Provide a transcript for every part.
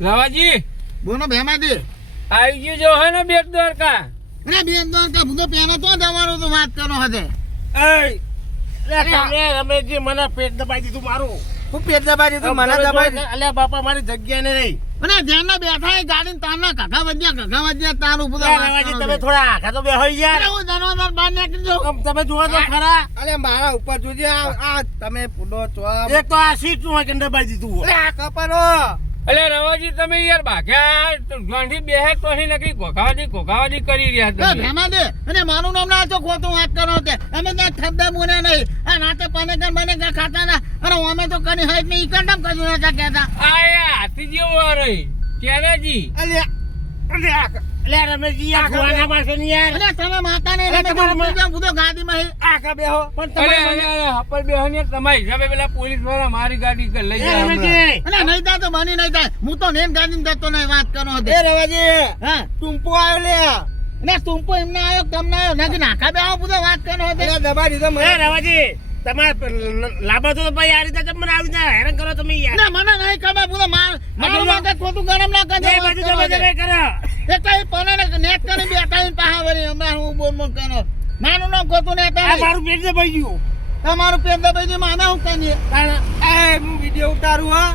રવાજી બોલો ભેમાજી આવી ગયું જો હે ને બેટ દ્વારકા અરે બેન દ્વારકા ભૂતો પેલા તો જવાનું તો વાત કરો હતે રમેશજી મને પેટ દબાઈ દીધું મારું. હું પેટ દબાઈ દીધું મને દબાઈ અલ્યા બાપા મારી જગ્યા ને રહી. અને ધ્યાન બેઠા એ ગાડી તારના કાકા વધ્યા તારું ભૂતો રવાજી તમે થોડા આખા તો બેહો યાર. હું જનોદર બહાર નીકળી જાઉં. તમે જુઓ તો ખરા. અરે મારા ઉપર જોજે આ તમે ફૂડો છો એક તો આ સીટ નું હોય દબાઈ દીધું હોય. આ કપરો એટલે રવાજી તમે યાર ભાગ્યા ગાંધી બેહે તો અહીં નકરી કોકાવાદી કરી રહ્યા તમે ભેમાજી અને મારું નામ ના તો ખોટું વાત કરો કે અમે ત્યાં થબ્દા બોલ્યા નહીં આ નાતે બનેગા ખાતા ના અને અમે તો કની હોય નહીં કંડમ કજુ નતા કહેતા આ એ હાથી જેવો આ રહી કેનાજી અલ્યા રમેશજી આ ખોવાના પાસે નહીં યાર. અને તમે માતા ને બધો ગાડીમાં આખા બેહો પણ અરે હપર બેહને તમારી હિસાબે પેલા પોલીસ વાળા મારી ગાડી લઈ જાય રમેશજી અને નહીં થાય તો બની નહીં થાય હું તો નેમ ગાડી જતો નહીં વાત કરો એ રવાજી હા ટુંપો આવ્યો લે. અને તુંપો એમને આવ્યો તમને આવ્યો નથી નાખા બે આવો બધો વાત કરો દબાઈ દીધો મને. રવાજી તમારે લાભો તો ભાઈ આ રીતે મને આવી જાય હેરાન કરો તમે યાર. ના મને નહીં ખબર બધો મારું માથે ખોટું ગરમ ના કરજો એ બાજુ તમે તમે કરો. એટલે એ પને નેટ કરી બેઠા ને પાહા વળી હમણાં હું બોલ કરો નાનું નામ ખોટું નેટ આ મારું પેટ દબાઈ ગયું. તમારું પેટ દબાઈ ગયું માને હું કહીએ હું વિડિયો ઉતારું હા.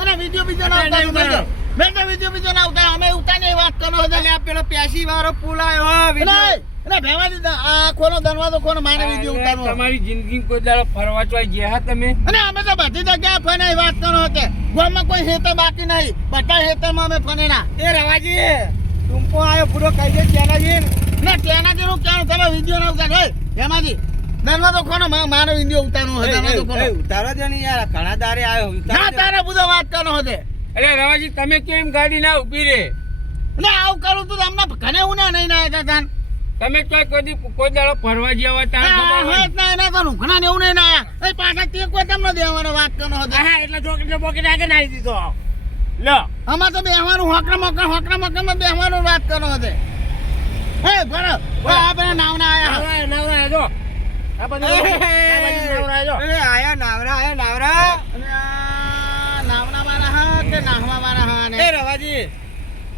અને વિડીયો બીજો ના ઉતારો મેં તો વિડીયો બીજો ના ઉતારો અમે ઉતારી વાત કરો આ પેલો પેશી વાળો પુલ આવ્યો હા વિડિયો. અને ભેવાજી આ ખોલો દરવાજો ખોલો મારે વિડીયો ઉતારવો તમારી જિંદગી કોઈ દાડો ફરવા ચોય ગયા તમે અને અમે તો બધી જગ્યાએ ફને વાત કરો કે ગામમાં કોઈ હેતર બાકી નહીં બધા હેતરમાં અમે ફનેલા એ રવાજી ટુંપો આવ્યો પૂરો કહી દે ત્યાંનાજી. ના તેના જેવું ક્યાં તમે વિડીયો ના ઉતાર હોય ભેમાજી દરવાજો ખોલો મારો વિડીયો ઉતારવો હોય દરવાજો ખોલો ઉતારો દે ને યાર ઘણા દારે આવ્યો. ના તારે બધો વાત કરો હતે એટલે રવાજી તમે કેમ ગાડી ના ઉભી રે એટલે આવું કરું તું અમને ઘરે હું ના નહીં ના હતા તમે કોઈ દાડો ફરવા ગયા હોય તાર ખબર હોય ના એના તો ઘણા ને એવું નહીં ના એ પાછા તે કોઈ તમને દેવાનો વાત કરો હતે હા એટલે જોકીને બોકીને આગળ નાખી દીધો. લો આમાં તો બેહવાનું હોકરા મકરમાં બેહવાનું વાત કરો હતે હે બરો આપણે નાવના આયા નવરા જો આ બધું નવરા જો. આયા નાવરા અને આ નાવના વાળા હા કે નાહવા વાળા હા ને એ રવાજી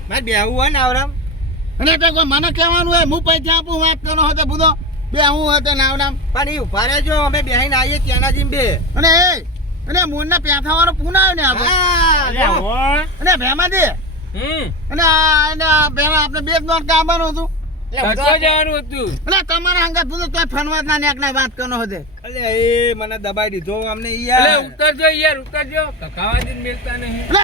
મારે બેહવું હોય નાવરામ. અને તે કોઈ મને કહેવાનું હોય હું પૈસા આપું વાત કરો હતે બધો બેહું હતે નાવનામ પણ એ ઉભા રહેજો અમે બેહીને આવીએ ત્યાંના જીમ બે. અને મોરના પેથા વાળો ફોન આવ્યો ને આપણે અને ભેમાજી અને પેલા આપણે બે નોટ કામવાનું હતું જવાનું હતું એટલે તમારા અંગત બધું તો ફનવાદ ના નેક ના વાત કરનો હતે અલે એ મને દબાઈ દીધો અમને એટલે ઉતરજો યાર ઉતરજો કકાવાદી મેલતા નહીં એટલે